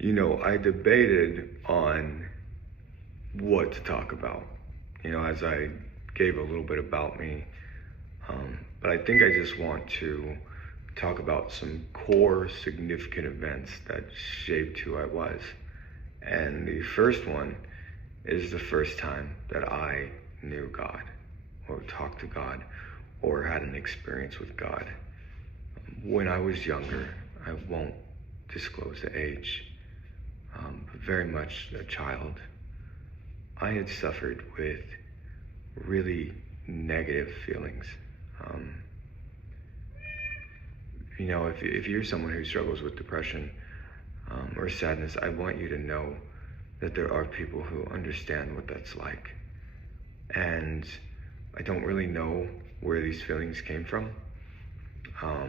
I debated on what to talk about, as I gave a little bit about me. But I think I just want to talk about some core significant events that shaped who I was. And the first one is the first time that I knew God, or talked to God, or had an experience with God. When I was younger, I won't disclose the age, but very much a child, I had suffered with really negative feelings. If you're someone who struggles with depression or sadness, I want you to know that there are people who understand what that's like. And I don't really know where these feelings came from. I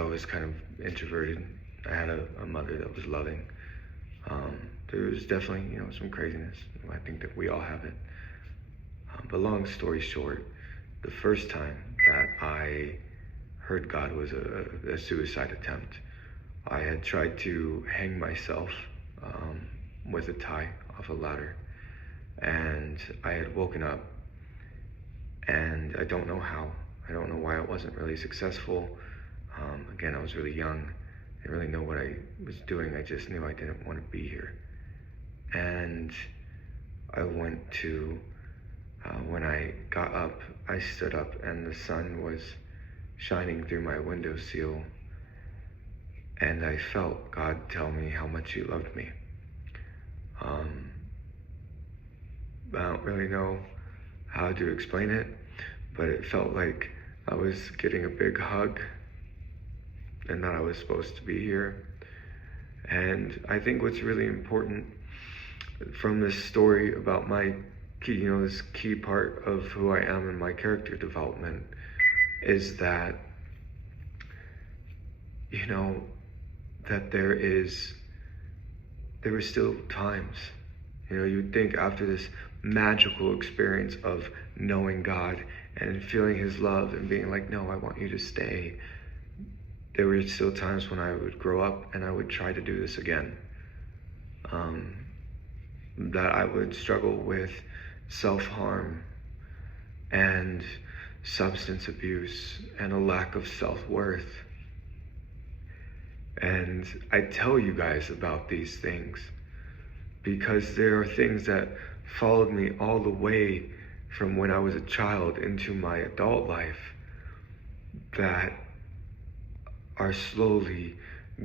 was kind of introverted. I had a mother that was loving. There was definitely, some craziness. I think that we all have it. But long story short, the first time that I heard God was a suicide attempt. I had tried to hang myself with a tie off a ladder, and I had woken up, and I don't know how. I don't know why it wasn't really successful. Again, I was really young. I didn't really know what I was doing. I just knew I didn't want to be here. And I went to, when I got up, I stood up, and the sun was shining through my window sill, and I felt God tell me how much He loved me. I don't really know how to explain it, but it felt like I was getting a big hug and that I was supposed to be here. And I think what's really important from this story about my key, this key part of who I am in my character development is that, that there were still times, you'd think after this magical experience of knowing God and feeling His love and being like, no, I want you to stay. There were still times when I would grow up and I would try to do this again. That I would struggle with self-harm and substance abuse and a lack of self-worth. And I tell you guys about these things because there are things that followed me all the way from when I was a child into my adult life that are slowly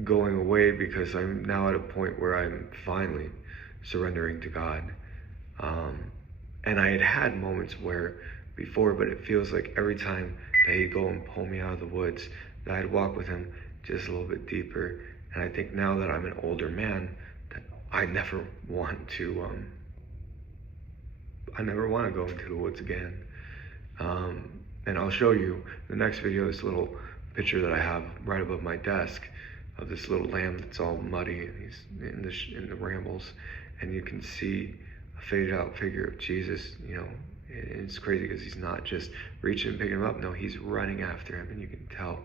going away because I'm now at a point where I'm finally surrendering to God. And I had had moments where before, but it feels like every time that He'd go and pull me out of the woods, that I'd walk with Him just a little bit deeper. And I think now that I'm an older man, that I never want to go into the woods again. And I'll show you in the next video this little picture that I have right above my desk of this little lamb that's all muddy and he's in the rambles, and you can see a faded out figure of Jesus. It's crazy because He's not just reaching and picking him up. No, He's running after him, and you can tell.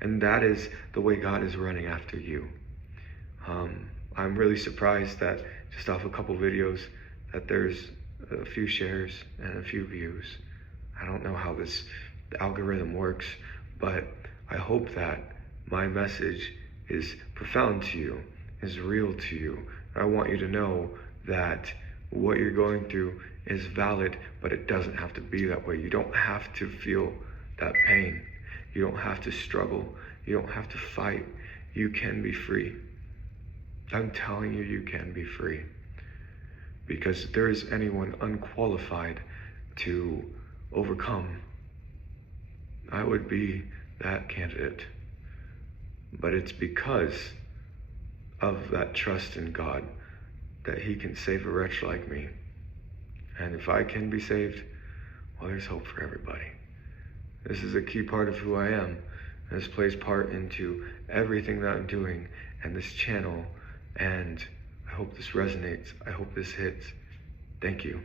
And that is the way God is running after you. I'm really surprised that just off a couple videos that there's a few shares and a few views. I don't know how the algorithm works, but I hope that my message is profound to you, is real to you. I want you to know that what you're going through is valid, but it doesn't have to be that way. You don't have to feel that pain. You don't have to struggle. You don't have to fight. You can be free. I'm telling you, you can be free. Because if there is anyone unqualified to overcome, I would be that candidate. But it's because of that trust in God that He can save a wretch like me. And if I can be saved, well, there's hope for everybody. This is a key part of who I am. And this plays part into everything that I'm doing and this channel. And I hope this resonates. I hope this hits. Thank you.